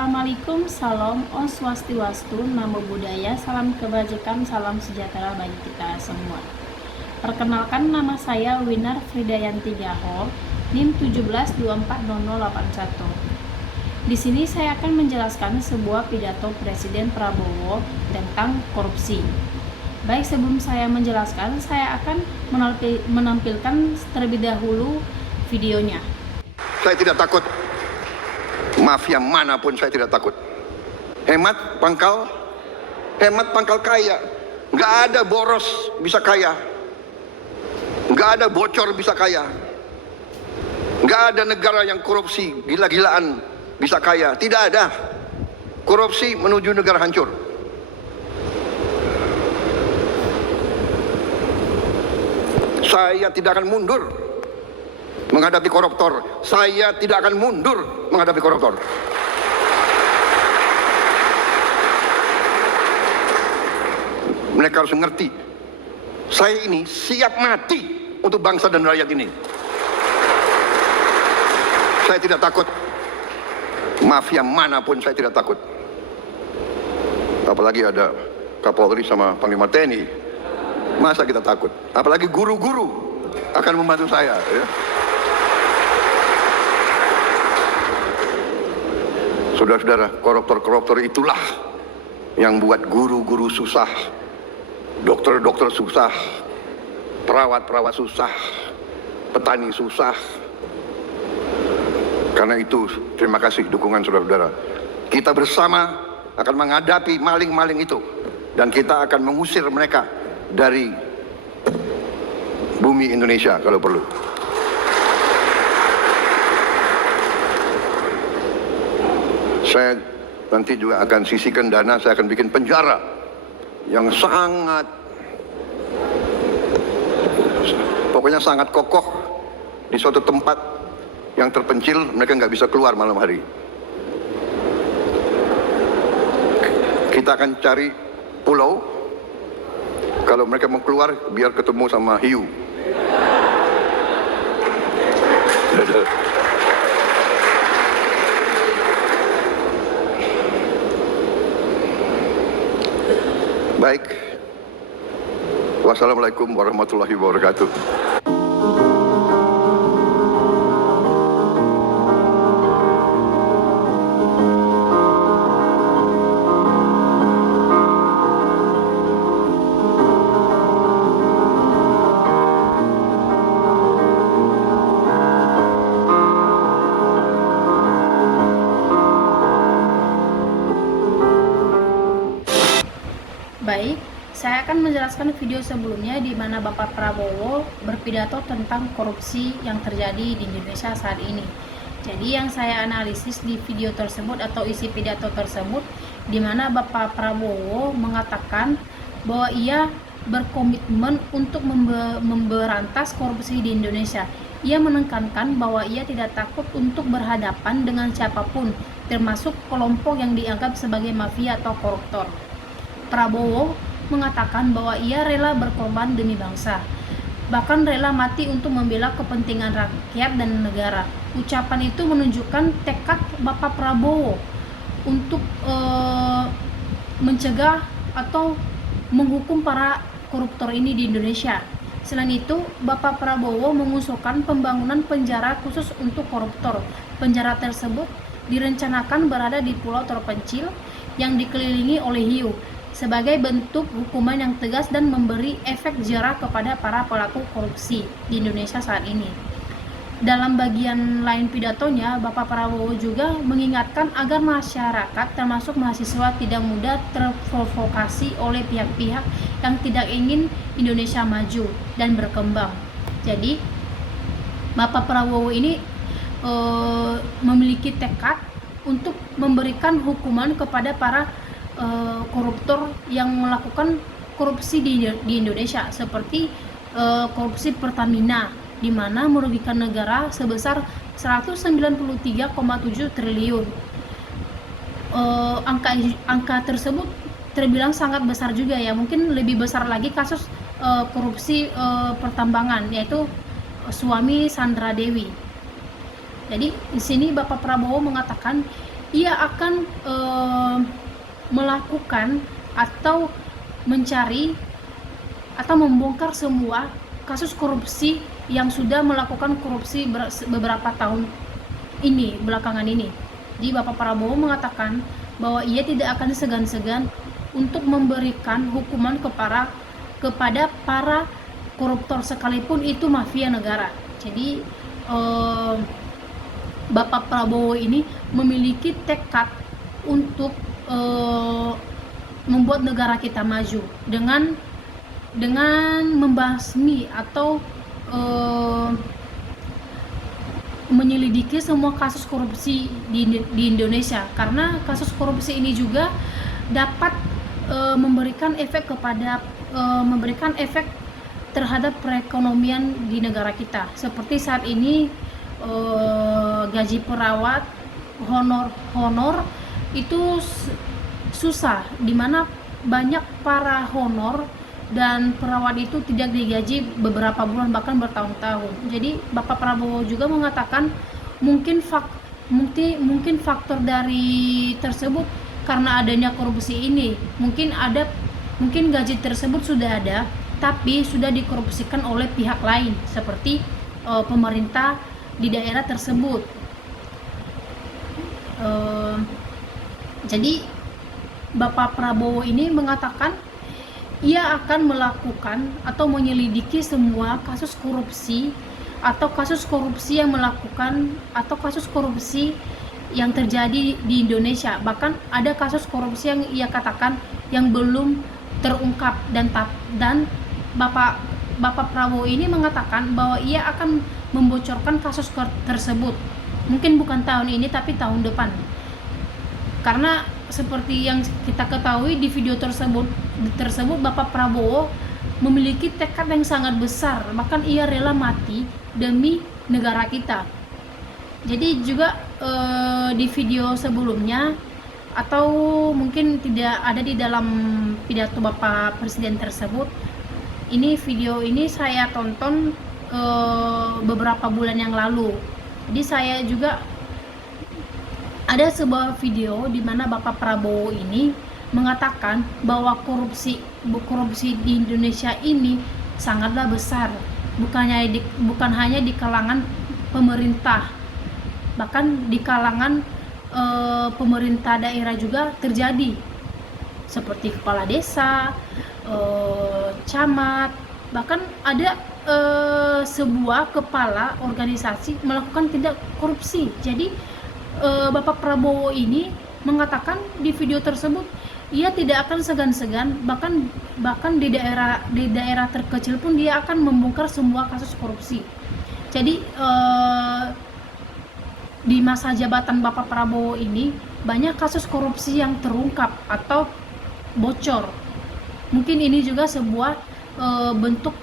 Assalamualaikum, salam, om swastiwastu, namo buddhaya, salam kebajikan, salam sejahtera bagi kita semua. Perkenalkan, nama saya Winar Fridayanti Jahol, NIM 17240081. Di sini saya akan menjelaskan sebuah pidato Presiden Prabowo tentang korupsi. Baik, sebelum saya menjelaskan, saya akan menampilkan terlebih dahulu videonya. Saya tidak takut. Mafia manapun saya tidak takut. Hemat pangkal kaya. Nggak ada boros bisa kaya. Nggak ada bocor bisa kaya. Nggak ada negara yang korupsi gila-gilaan bisa kaya. Tidak ada. Korupsi menuju negara hancur. Saya tidak akan mundur menghadapi koruptor. Saya tidak akan mundur menghadapi koruptor. Mereka harus mengerti, saya ini siap mati untuk bangsa dan rakyat ini. Saya tidak takut. Mafia manapun saya tidak takut. Apalagi ada Kapolri sama Panglima TNI. Masa kita takut? Apalagi guru-guru akan membantu saya, ya. Saudara-saudara, koruptor-koruptor itulah yang buat guru-guru susah, dokter-dokter susah, perawat-perawat susah, petani susah. Karena itu, terima kasih dukungan saudara-saudara. Kita bersama akan menghadapi maling-maling itu, dan kita akan mengusir mereka dari bumi Indonesia kalau perlu. Saya nanti juga akan sisihkan dana, saya akan bikin penjara yang sangat, pokoknya sangat kokoh di suatu tempat yang terpencil, mereka nggak bisa keluar malam hari. Kita akan cari pulau, kalau mereka mau keluar biar ketemu sama hiu. Baik, wassalamualaikum warahmatullahi wabarakatuh. Baik, saya akan menjelaskan video sebelumnya di mana Bapak Prabowo berpidato tentang korupsi yang terjadi di Indonesia saat ini. Jadi yang saya analisis di video tersebut atau isi pidato tersebut, di mana Bapak Prabowo mengatakan bahwa ia berkomitmen untuk memberantas korupsi di Indonesia. Ia menekankan bahwa ia tidak takut untuk berhadapan dengan siapapun, termasuk kelompok yang dianggap sebagai mafia atau koruptor. Prabowo mengatakan bahwa ia rela berkorban demi bangsa, bahkan rela mati untuk membela kepentingan rakyat dan negara. Ucapan itu menunjukkan tekad Bapak Prabowo untuk mencegah atau menghukum para koruptor ini di Indonesia. Selain itu, Bapak Prabowo mengusulkan pembangunan penjara khusus untuk koruptor. Penjara tersebut direncanakan berada di pulau terpencil yang dikelilingi oleh hiu, sebagai bentuk hukuman yang tegas dan memberi efek jerah kepada para pelaku korupsi di Indonesia saat ini. Dalam bagian lain pidatonya, Bapak Prabowo juga mengingatkan agar masyarakat termasuk mahasiswa tidak mudah terprovokasi oleh pihak-pihak yang tidak ingin Indonesia maju dan berkembang. Jadi Bapak Prabowo ini memiliki tekad untuk memberikan hukuman kepada para koruptor yang melakukan korupsi di Indonesia, seperti korupsi Pertamina, di mana merugikan negara sebesar 193,7 triliun. Angka tersebut terbilang sangat besar juga ya, mungkin lebih besar lagi kasus korupsi pertambangan, yaitu suami Sandra Dewi. Jadi di sini Bapak Prabowo mengatakan ia akan melakukan atau mencari atau membongkar semua kasus korupsi yang sudah melakukan korupsi beberapa tahun ini, belakangan ini. Jadi Bapak Prabowo mengatakan bahwa ia tidak akan segan-segan untuk memberikan hukuman kepada para koruptor sekalipun itu mafia negara. Jadi Bapak Prabowo ini memiliki tekad untuk membuat negara kita maju dengan membasmi atau menyelidiki semua kasus korupsi di Indonesia, karena kasus korupsi ini juga dapat memberikan efek terhadap perekonomian di negara kita. Seperti saat ini gaji perawat honor itu susah, dimana banyak para honor dan perawat itu tidak digaji beberapa bulan bahkan bertahun-tahun. Jadi Bapak Prabowo juga mengatakan mungkin faktor dari tersebut karena adanya korupsi ini. Mungkin gaji tersebut sudah ada tapi sudah dikorupsikan oleh pihak lain seperti pemerintah di daerah tersebut. Jadi Bapak Prabowo ini mengatakan ia akan melakukan atau menyelidiki semua kasus korupsi yang terjadi di Indonesia. Bahkan ada kasus korupsi yang ia katakan yang belum terungkap, dan Bapak Prabowo ini mengatakan bahwa ia akan membocorkan kasus tersebut. Mungkin bukan tahun ini tapi tahun depan. Karena seperti yang kita ketahui di video tersebut Bapak Prabowo memiliki tekad yang sangat besar, bahkan ia rela mati demi negara kita. Jadi juga di video sebelumnya atau mungkin tidak ada di dalam pidato Bapak Presiden tersebut, video ini saya tonton beberapa bulan yang lalu. Jadi saya juga ada sebuah video di mana Bapak Prabowo ini mengatakan bahwa korupsi di Indonesia ini sangatlah besar, bukan hanya di kalangan pemerintah, bahkan di kalangan pemerintah daerah juga terjadi, seperti kepala desa, camat, bahkan ada sebuah kepala organisasi melakukan tindak korupsi. Jadi Bapak Prabowo ini mengatakan di video tersebut ia tidak akan segan-segan, bahkan di daerah terkecil pun dia akan membongkar semua kasus korupsi. Jadi di masa jabatan Bapak Prabowo ini banyak kasus korupsi yang terungkap atau bocor. Mungkin ini juga sebuah bentuk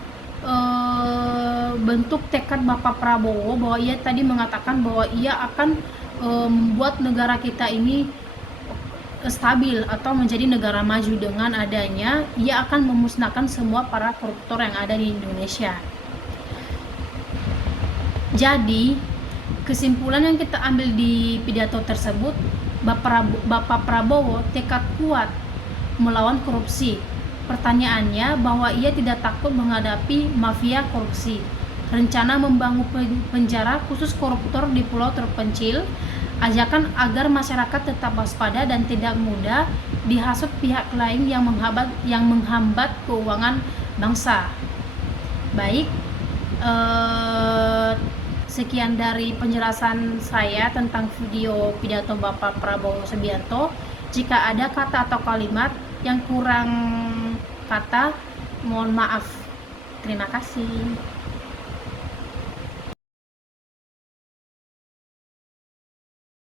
tekad Bapak Prabowo bahwa ia tadi mengatakan bahwa ia akan membuat negara kita ini stabil atau menjadi negara maju dengan adanya ia akan memusnahkan semua para koruptor yang ada di Indonesia. Jadi kesimpulan yang kita ambil di pidato tersebut, Bapak Prabowo tekad kuat melawan korupsi. Pertanyaannya bahwa ia tidak takut menghadapi mafia korupsi. Rencana membangun penjara khusus koruptor di pulau terpencil, ajakan agar masyarakat tetap waspada dan tidak mudah dihasut pihak lain yang menghambat keuangan bangsa. Baik, sekian dari penjelasan saya tentang video pidato Bapak Prabowo Subianto. Jika ada kata atau kalimat yang kurang kata, mohon maaf. Terima kasih.